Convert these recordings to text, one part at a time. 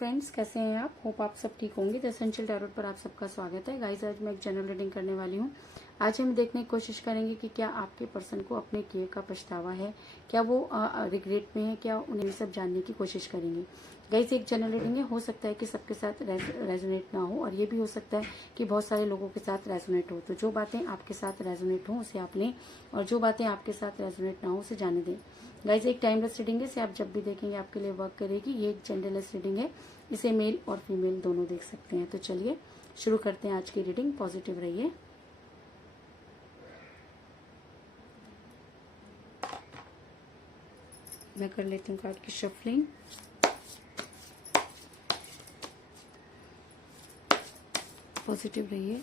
Friends, कैसे हैं आप? होप आप सब ठीक होंगे। द एसेंशियल टैरोट पर आप सबका स्वागत है। गाइस, आज मैं एक जनरल रीडिंग करने वाली हूँ। आज हम देखने की कोशिश करेंगे कि क्या आपके पर्सन को अपने किए का पछतावा है, क्या वो रिग्रेट में है, क्या उन्हें ये सब जानने की कोशिश करेंगे। गाइस, एक जनरल रीडिंग है, हो सकता है कि सबके साथ रेजोनेट ना हो और ये भी हो सकता है कि बहुत सारे लोगों के साथ रेजोनेट हो। तो जो बातें आपके साथ रेजोनेट हो उसे आप लें और जो बातें आपके साथ रेजोनेट ना हो उसे जाने दें। गाइस, एक टाइमलेस रीडिंग है, इसे आप जब भी देखेंगे आपके लिए वर्क करेगी। ये एक जेंडरलेस रीडिंग है, इसे मेल और फीमेल दोनों देख सकते हैं। तो चलिए शुरू करते हैं आज की रीडिंग। पॉजिटिव रहिए। मैं कर लेती हूँ कार्ड की शफलिंग। पॉजिटिव रहिए।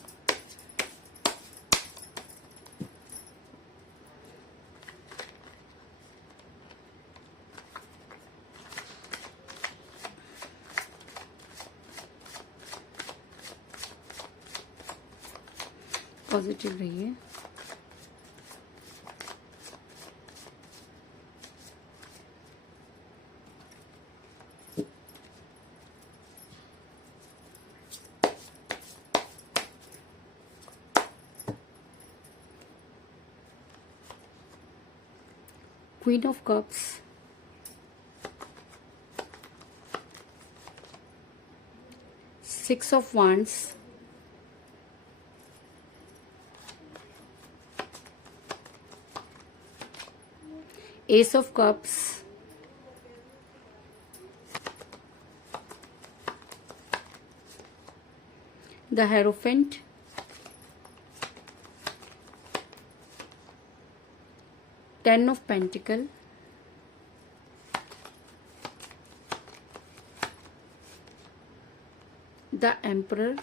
पॉजिटिव रहिए। Queen of Cups, Six of Wands, Ace of Cups, the Hierophant, Ten of Pentacles, the Emperor,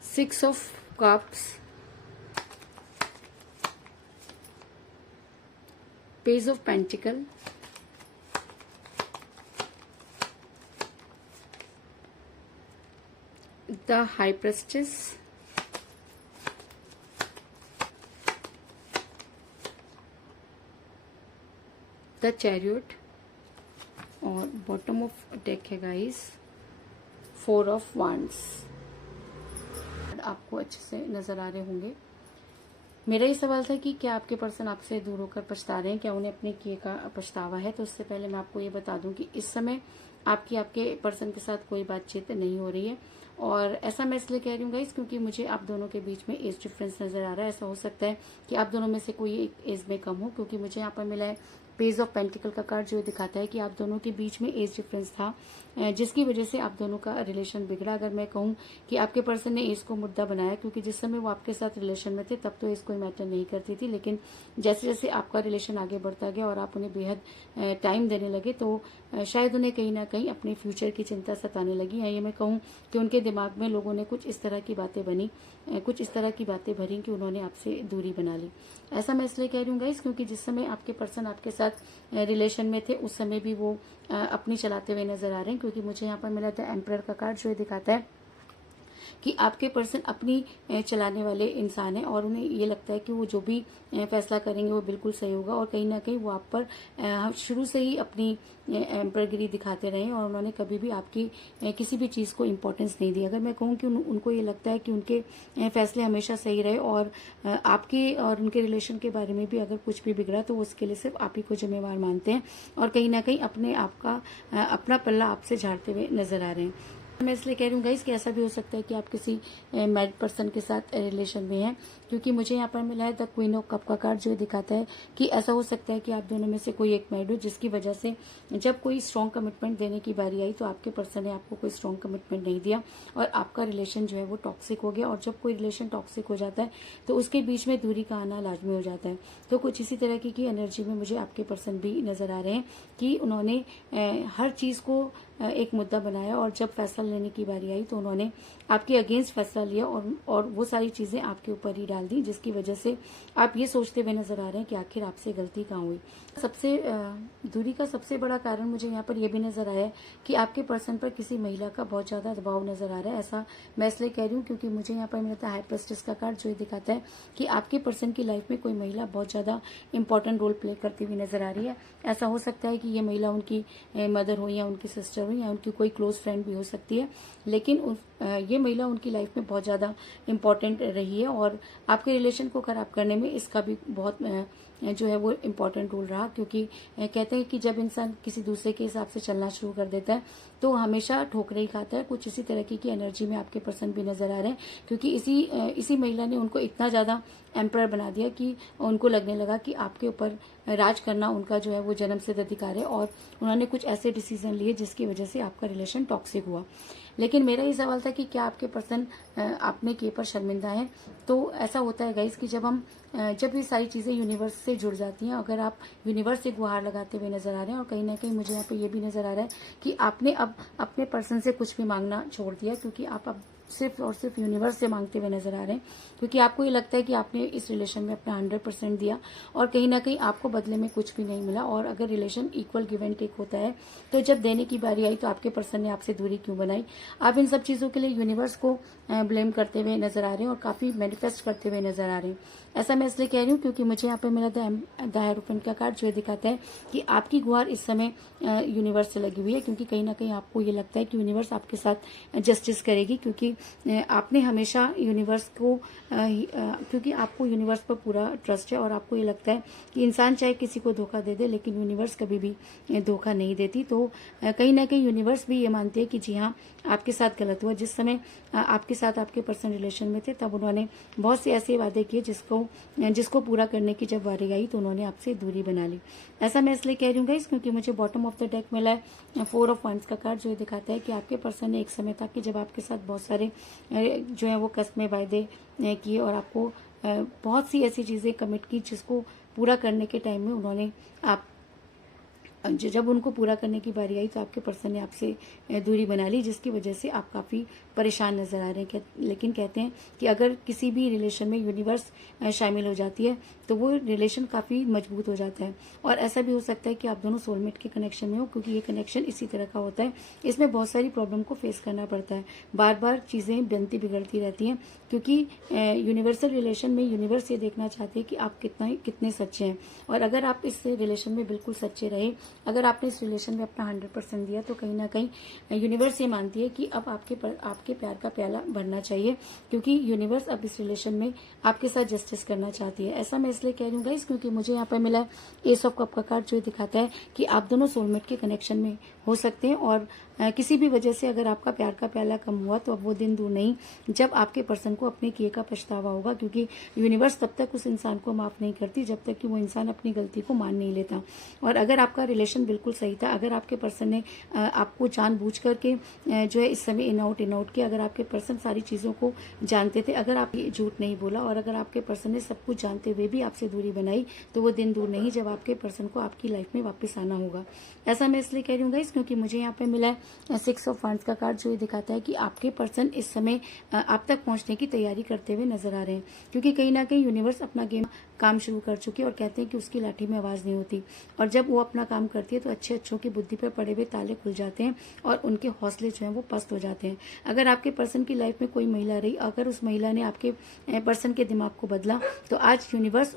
Six of Cups, Page of Pentacles, the High Priestess, the chariot और bottom of deck है guys four of wands. आपको अच्छे से नजर आ रहे होंगे। मेरा ये सवाल था कि क्या आपके पर्सन आपसे दूर होकर पछता रहे हैं, क्या उन्हें अपने किए का पछतावा है। तो उससे पहले मैं आपको ये बता दूं कि इस समय आपके पर्सन के साथ कोई बातचीत नहीं हो रही है। और ऐसा मैं इसलिए कह रही हूँ गाइस क्योंकि मुझे आप दोनों के बीच में एज डिफरेंस नजर आ रहा है। ऐसा हो सकता है कि आप दोनों में से कोई एक एज में कम हो, क्योंकि मुझे यहाँ पर मिला है पेज ऑफ पेंटिकल का कार्ड, जो दिखाता है कि आप दोनों के बीच में एज डिफरेंस था, जिसकी वजह से आप दोनों का रिलेशन बिगड़ा। अगर मैं कहूँ कि आपके पर्सन ने एज को मुद्दा बनाया, क्योंकि जिस समय वो आपके साथ रिलेशन में थे तब तो एज कोई मैटर नहीं करती थी, लेकिन जैसे जैसे आपका रिलेशन आगे बढ़ता गया और आप उन्हें बेहद टाइम देने लगे तो शायद उन्हें कहीं ना कहीं अपने फ्यूचर की चिंता सताने लगी। या ये मैं कहूँ कि उनके दिमाग में लोगों ने कुछ इस तरह की बातें भरी कि उन्होंने आपसे दूरी बना ली। ऐसा मैं इसलिए कह रही हूँ गाइस क्योंकि जिस समय आपके पर्सन आपके साथ रिलेशन में थे उस समय भी वो अपनी चलाते हुए नजर आ रहे हैं, क्योंकि मुझे यहाँ पर मिला द एम्परर का कार्ड, जो ये दिखाता है कि आपके पर्सन अपनी चलाने वाले इंसान है और उन्हें ये लगता है कि वो जो भी फैसला करेंगे वो बिल्कुल सही होगा। और कहीं ना कहीं वो आप पर शुरू से ही अपनी एम्परगिरी दिखाते रहे और उन्होंने कभी भी आपकी किसी भी चीज़ को इम्पोर्टेंस नहीं दी। अगर मैं कहूँ कि उनको ये लगता है कि उनके फैसले हमेशा सही रहे और आपके और उनके रिलेशन के बारे में भी अगर कुछ भी बिगड़ा तो उसके लिए सिर्फ आप ही को जिम्मेवार मानते हैं और कहीं ना कहीं अपना पल्ला आपसे झाड़ते हुए नजर आ रहे हैं। मैं इसलिए कह रही हूँ गाइस कि ऐसा भी हो सकता है कि आप किसी मैरिड पर्सन के साथ रिलेशन में हैं, क्योंकि मुझे यहाँ पर मिला है द क्वीन ऑफ कप का कार्ड, जो दिखाता है कि ऐसा हो सकता है कि आप दोनों में से कोई एक मैरिड हो, जिसकी वजह से जब कोई स्ट्रॉन्ग कमिटमेंट देने की बारी आई तो आपके पर्सन ने आपको कोई स्ट्रॉन्ग कमिटमेंट नहीं दिया और आपका रिलेशन जो है वो टॉक्सिक हो गया। और जब कोई रिलेशन टॉक्सिक हो जाता है तो उसके बीच में दूरी का आना लाजमी हो जाता है। तो कुछ इसी तरह की एनर्जी में मुझे आपके पर्सन भी नजर आ रहे हैं कि उन्होंने हर चीज़ को एक मुद्दा बनाया, और जब फैसला लेने की बारी आई तो उन्होंने आपके अगेंस्ट फैसला लिया और वो सारी चीज़ें आपके ऊपर ही डाल दी, जिसकी वजह से आप ये सोचते हुए नजर आ रहे हैं कि आखिर आपसे गलती कहाँ हुई। सबसे दूरी का सबसे बड़ा कारण मुझे यहाँ पर यह भी नजर आया है कि आपके पर्सन पर किसी महिला का बहुत ज़्यादा दबाव नजर आ रहा है। ऐसा मैं इसलिए कह रही हूँ क्योंकि मुझे यहाँ पर मिलता है हाई प्रेस्टिस का कार्ड, जो ये दिखाता है कि आपके पर्सन की लाइफ में कोई महिला बहुत ज़्यादा इंपॉर्टेंट रोल प्ले करती हुई नजर आ रही है। ऐसा हो सकता है कि ये महिला उनकी मदर हो या उनकी सिस्टर हो या उनकी कोई क्लोज फ्रेंड भी हो सकती है, लेकिन ये महिला उनकी लाइफ में बहुत ज़्यादा इम्पॉर्टेंट रही है और आपके रिलेशन को खराब करने में इसका भी बहुत जो है वो इम्पोर्टेंट रोल रहा। क्योंकि कहते हैं कि जब इंसान किसी दूसरे के हिसाब से चलना शुरू कर देता है तो हमेशा ठोकरे ही खाता है। कुछ इसी तरह की एनर्जी में आपके पर्सन भी नजर आ रहे हैं, क्योंकि इसी महिला ने उनको इतना ज़्यादा एम्पर बना दिया कि उनको लगने लगा कि आपके ऊपर राज करना उनका जो है वो जन्म सिद्ध अधिकार है, और उन्होंने कुछ ऐसे डिसीजन लिए जिसकी वजह से आपका रिलेशन टॉक्सिक हुआ। लेकिन मेरा ये सवाल था कि क्या आपके पर्सन आपने किए पर शर्मिंदा है। तो ऐसा होता है गाइस कि जब ये सारी चीज़ें यूनिवर्स से जुड़ जाती हैं, अगर आप यूनिवर्स से गुहार लगाते हुए नजर आ रहे हैं, और कहीं ना कहीं मुझे यहाँ पे ये भी नजर आ रहा है कि आपने अब अपने पर्सन से कुछ भी मांगना छोड़ दिया, क्योंकि आप अब सिर्फ और सिर्फ यूनिवर्स से मांगते हुए नजर आ रहे हैं, क्योंकि आपको ये लगता है कि आपने इस रिलेशन में अपना 100% दिया और कहीं ना कहीं आपको बदले में कुछ भी नहीं मिला। और अगर relation equal give and take होता है तो जब देने की बारी आई तो आपके पर्सन ने आपसे दूरी क्यों बनाई। आप इन सब चीज़ों के लिए यूनिवर्स को ब्लेम करते हुए नजर आ रहे हैं और काफ़ी मैनिफेस्ट करते हुए नजर आ रहे हैं। ऐसा मैं इसलिए कह रही हूँ क्योंकि मुझे यहाँ पे मेरा द हेरोफेंट का कार्ड जो दिखाता है कि आपकी गुहार इस समय यूनिवर्स से लगी हुई है, क्योंकि कहीं ना कहीं आपको ये लगता है कि यूनिवर्स आपके साथ जस्टिस करेगी, क्योंकि आपने हमेशा यूनिवर्स को क्योंकि आपको यूनिवर्स पर पूरा ट्रस्ट है और आपको ये लगता है कि इंसान चाहे किसी को धोखा दे दे लेकिन यूनिवर्स कभी भी धोखा नहीं देती। तो कहीं ना कहीं यूनिवर्स भी ये मानती है कि जी हाँ, आपके साथ गलत हुआ। जिस समय आपके साथ आपके पर्सन रिलेशन में थे तब उन्होंने बहुत से ऐसे वादे किए जिसको पूरा करने की जब बारी आई तो उन्होंने आपसे दूरी बना ली। ऐसा मैं इसलिए कह रही हूँ गाइस क्योंकि मुझे बॉटम ऑफ द डेक मिला है 4 ऑफ वांड्स का कार्ड, जो दिखाता है कि आपके पर्सन ने एक समय था कि जब आपके साथ बहुत सारे जो है वो कस्में वायदे किए और आपको बहुत सी ऐसी चीज़ें कमिट की जिसको पूरा करने के टाइम में उन्होंने जब उनको पूरा करने की बारी आई तो आपके पर्सन ने आपसे दूरी बना ली, जिसकी वजह से आप काफ़ी परेशान नजर आ रहे हैं। लेकिन कहते हैं कि अगर किसी भी रिलेशन में यूनिवर्स शामिल हो जाती है तो वो रिलेशन काफ़ी मजबूत हो जाता है। और ऐसा भी हो सकता है कि आप दोनों सोलमेट के कनेक्शन में हो, क्योंकि ये कनेक्शन इसी तरह का होता है। इसमें बहुत सारी प्रॉब्लम को फेस करना पड़ता है, बार बार चीज़ें बनती बिगड़ती रहती हैं, क्योंकि यूनिवर्सल रिलेशन में यूनिवर्स ये देखना चाहते हैं कि आप कितने सच्चे हैं। और अगर आप इस रिलेशन में बिल्कुल सच्चे रहे, अगर आपने इस रिलेशन में अपना 100% दिया, तो कहीं ना कहीं यूनिवर्स ये मानती है कि अब आपके प्यार का प्याला भरना चाहिए, क्योंकि यूनिवर्स अब इस रिलेशन में आपके साथ जस्टिस करना चाहती है। ऐसा मैं इसलिए कह रही हूँ गाइस क्योंकि मुझे यहाँ पर मिला एस ऑफ कप का कार्ड, जो दिखाता है कि आप दोनों सोलमेट के कनेक्शन में हो सकते हैं। और किसी भी वजह से अगर आपका प्यार का प्याला कम हुआ तो अब वो दिन दूर नहीं जब आपके पर्सन को अपने किए का पछतावा होगा, क्योंकि यूनिवर्स तब तक उस इंसान को माफ नहीं करती जब तक कि वो इंसान अपनी गलती को मान नहीं लेता। और अगर आपका रिलेशन बिल्कुल सही था, अगर आपके पर्सन ने आपको जानबूझ करके जो है इस समय इन आउट किया, अगर आपके पर्सन सारी चीज़ों को जानते थे, अगर आप झूठ नहीं बोला और अगर आपके पर्सन ने सब कुछ जानते हुए भी आपसे दूरी बनाई, तो वो दिन दूर नहीं जब आपके पर्सन को आपकी लाइफ में वापस आना होगा। ऐसा मैं इसलिए कह रही हूँ गाइस क्योंकि मुझे यहाँ पे मिला है 6 ऑफ वांड्स का कार्ड, जो ये दिखाता है कि आपके पर्सन इस समय आप तक पहुंचने की तैयारी करते हुए नजर आ रहे हैं, क्योंकि कहीं ना कहीं यूनिवर्स अपना काम शुरू कर चुकी है और कहते हैं कि उसकी लाठी में आवाज नहीं होती, और जब वो अपना काम करती है तो अच्छे अच्छों की बुद्धि पर पड़े हुए ताले खुल जाते हैं और उनके हौसले जो है वो पस्त हो जाते हैं। अगर आपके पर्सन की लाइफ में कोई महिला रही, अगर उस महिला ने आपके पर्सन के दिमाग को बदला, तो आज यूनिवर्स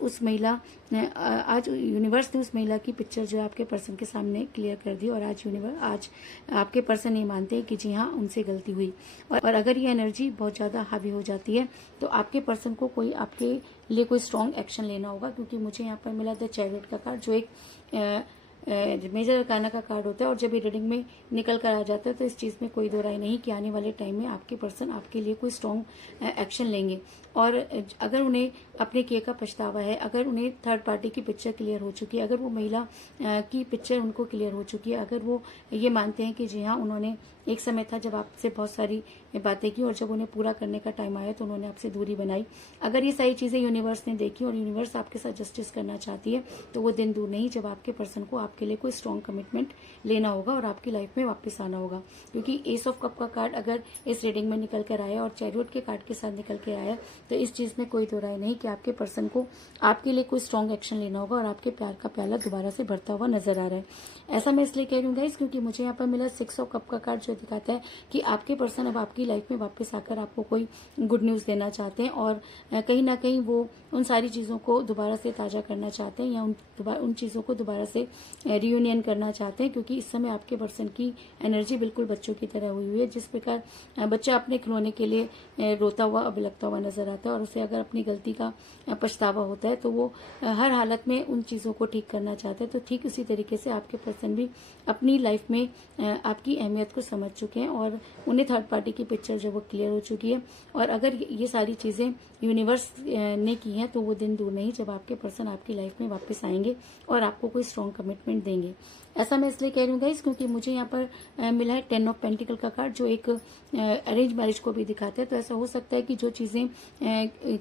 ने उस महिला की पिक्चर जो है आपके पर्सन के सामने क्लियर कर दी, और आज आपके पर्सन ये मानते हैं कि जी हाँ, उनसे गलती हुई। और अगर ये एनर्जी बहुत ज़्यादा हावी हो जाती है तो आपके पर्सन को कोई आपके लिए कोई स्ट्रॉन्ग एक्शन लेना होगा, क्योंकि मुझे यहाँ पर मिला द चैरियट का कार्ड, जो एक मेजर अरकाना का कार्ड होता है। और जब ये रीडिंग में निकल कर आ जाता है तो इस चीज़ में कोई दो राय नहीं कि आने वाले टाइम में आपके पर्सन आपके लिए कोई स्ट्रॉन्ग एक्शन लेंगे। और अगर उन्हें अपने किए का पछतावा है, अगर उन्हें थर्ड पार्टी की पिक्चर क्लियर हो चुकी है, अगर वो महिला की पिक्चर उनको क्लियर हो चुकी है, अगर वो ये मानते हैं कि जी हाँ, उन्होंने एक समय था जब आपसे बहुत सारी बातें की और जब उन्हें पूरा करने का टाइम आया तो उन्होंने आपसे दूरी बनाई, अगर ये सारी चीज़ें यूनिवर्स ने देखी और यूनिवर्स आपके साथ जस्टिस करना चाहती है, तो वो दिन दूर नहीं जब आपके पर्सन को आप आपके लिए कोई स्ट्रॉन्ग कमिटमेंट लेना होगा और आपकी लाइफ में वापस आना होगा। क्योंकि एस ऑफ कप का कार्ड अगर इस रीडिंग में निकल कर आया और चैरियट के कार्ड के साथ निकल के आया तो इस चीज में कोई दो राय नहीं कि आपके पर्सन को आपके लिए कोई स्ट्रॉन्ग एक्शन लेना होगा और आपके प्यार का प्याला दोबारा से भरता हुआ नजर आ रहा है। ऐसा मैं इसलिए कह रही हूँ गाइस क्योंकि मुझे यहाँ पर मिला 6 ऑफ कप का कार्ड जो दिखाता है कि आपके पर्सन अब आपकी लाइफ में वापस आकर आपको कोई गुड न्यूज देना चाहते हैं और कहीं ना कहीं वो उन सारी चीजों को दोबारा से ताजा करना चाहते हैं या उन चीजों को दोबारा से रियूनियन करना चाहते हैं। क्योंकि इस समय आपके पर्सन की एनर्जी बिल्कुल बच्चों की तरह हुई है। जिस प्रकार बच्चा अपने खिलौने के लिए रोता हुआ बिलखता हुआ नजर आता है और उसे अगर अपनी गलती का पछतावा होता है तो वो हर हालत में उन चीजों को ठीक करना चाहते हैं। तो ठीक उसी तरीके से आपके पर्सन भी अपनी लाइफ में आपकी अहमियत को समझ चुके हैं और उन्हें थर्ड पार्टी की पिक्चर जो वो क्लियर हो चुकी है। और अगर ये सारी चीजें यूनिवर्स ने की हैं तो वो दिन दूर नहीं जब आपके पर्सन आपकी लाइफ में वापस आएंगे और आपको कोई स्ट्रॉन्ग कमिटमेंट देंगे। ऐसा मैं इसलिए कह रही हूँ गाइस क्योंकि मुझे यहाँ पर मिला है 10 ऑफ पेंटिकल का कार्ड जो एक अरेंज मैरिज को भी दिखाता है। तो ऐसा हो सकता है कि जो चीजें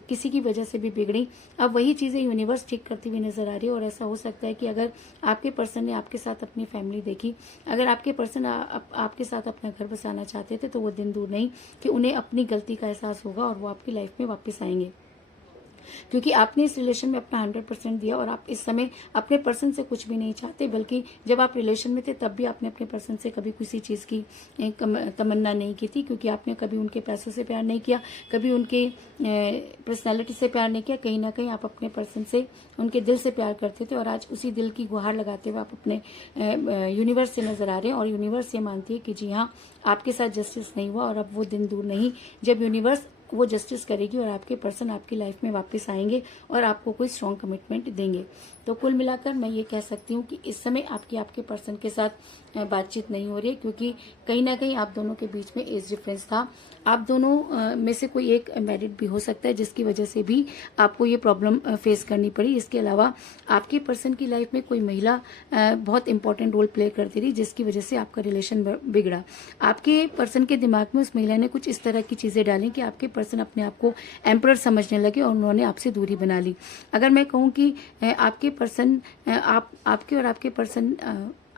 किसी की वजह से भी बिगड़ी अब वही चीजें यूनिवर्स ठीक करती हुई नजर आ रही है। और ऐसा हो सकता है कि अगर आपके पर्सन ने आपके साथ अपनी फैमिली देखी, अगर आपके पर्सन आपके साथ अपना घर बसाना चाहते थे तो वो दिन दूर नहीं कि उन्हें अपनी गलती का एहसास होगा और वो आपकी लाइफ में वापस आएंगे। क्योंकि आपने इस रिलेशन में अपना 100% दिया और आप इस समय अपने पर्सन से कुछ भी नहीं चाहते, बल्कि जब आप रिलेशन में थे तब भी आपने अपने पर्सन से कभी किसी चीज की तमन्ना नहीं की थी। क्योंकि आपने कभी उनके पैसों से प्यार नहीं किया, कभी उनके पर्सनैलिटी से प्यार नहीं किया। कहीं ना कहीं आप अपने पर्सन से उनके दिल से प्यार करते थे और आज उसी दिल की गुहार लगाते हुए आप अपने यूनिवर्स से नजर आ रहे हैं। और यूनिवर्स ये मानती है कि जी हाँ, आपके साथ जस्टिस नहीं हुआ और अब वो दिन दूर नहीं जब यूनिवर्स वो जस्टिस करेगी और आपके पर्सन आपकी लाइफ में वापस आएंगे और आपको कोई स्ट्रॉन्ग कमिटमेंट देंगे। तो कुल मिलाकर मैं ये कह सकती हूँ कि इस समय आपके पर्सन के साथ बातचीत नहीं हो रही है क्योंकि कहीं ना कहीं आप दोनों के बीच में एज डिफरेंस था। आप दोनों में से कोई एक मैरिड भी हो सकता है जिसकी वजह से भी आपको ये प्रॉब्लम फेस करनी पड़ी। इसके अलावा आपके पर्सन की लाइफ में कोई महिला बहुत इंपॉर्टेंट रोल प्ले करती रही जिसकी वजह से आपका रिलेशन बिगड़ा। आपके पर्सन के दिमाग में उस महिला ने कुछ इस तरह की चीजें डाली कि आपके पर्सन अपने आप को एम्परर समझने लगे और उन्होंने आपसे दूरी बना ली। अगर मैं कहूँ कि आपके पर्सन आपके और आपके पर्सन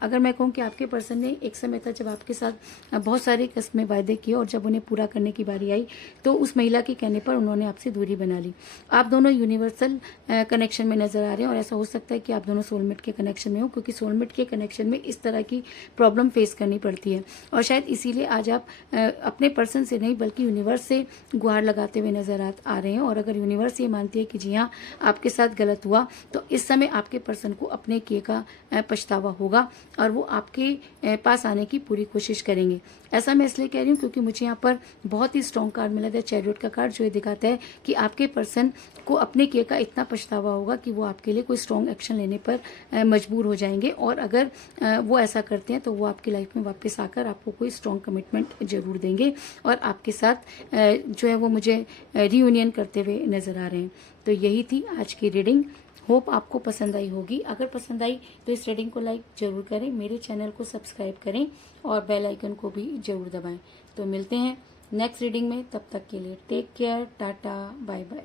अगर मैं कहूँ कि आपके पर्सन ने एक समय था जब आपके साथ बहुत सारे कस्में वायदे किए और जब उन्हें पूरा करने की बारी आई तो उस महिला के कहने पर उन्होंने आपसे दूरी बना ली। आप दोनों यूनिवर्सल कनेक्शन में नजर आ रहे हैं और ऐसा हो सकता है कि आप दोनों सोलमेट के कनेक्शन में हो क्योंकि सोलमेट के कनेक्शन में इस तरह की प्रॉब्लम फेस करनी पड़ती है। और शायद इसीलिए आज आप अपने पर्सन से नहीं बल्कि यूनिवर्स से गुहार लगाते हुए नजर आ रहे हैं। और अगर यूनिवर्स ये मानती है कि जी हाँ, आपके साथ गलत हुआ तो इस समय आपके पर्सन को अपने किए का पछतावा होगा और वो आपके पास आने की पूरी कोशिश करेंगे। ऐसा मैं इसलिए कह रही हूँ क्योंकि मुझे यहाँ पर बहुत ही स्ट्रॉन्ग कार्ड मिला था, चैरियट का कार्ड, जो ये दिखाता है कि आपके पर्सन को अपने किए का इतना पछतावा होगा कि वो आपके लिए कोई स्ट्रॉन्ग एक्शन लेने पर मजबूर हो जाएंगे। और अगर वो ऐसा करते हैं तो वो आपकी लाइफ में वापस आकर आपको कोई स्ट्रॉन्ग कमिटमेंट जरूर देंगे और आपके साथ जो है वो मुझे रियूनियन करते हुए नजर आ रहे हैं। तो यही थी आज की रीडिंग। होप आपको पसंद आई होगी। अगर पसंद आई तो इस रीडिंग को लाइक जरूर करें, मेरे चैनल को सब्सक्राइब करें और बेल आइकन को भी जरूर दबाएं। तो मिलते हैं नेक्स्ट रीडिंग में, तब तक के लिए take care, tata, bye bye.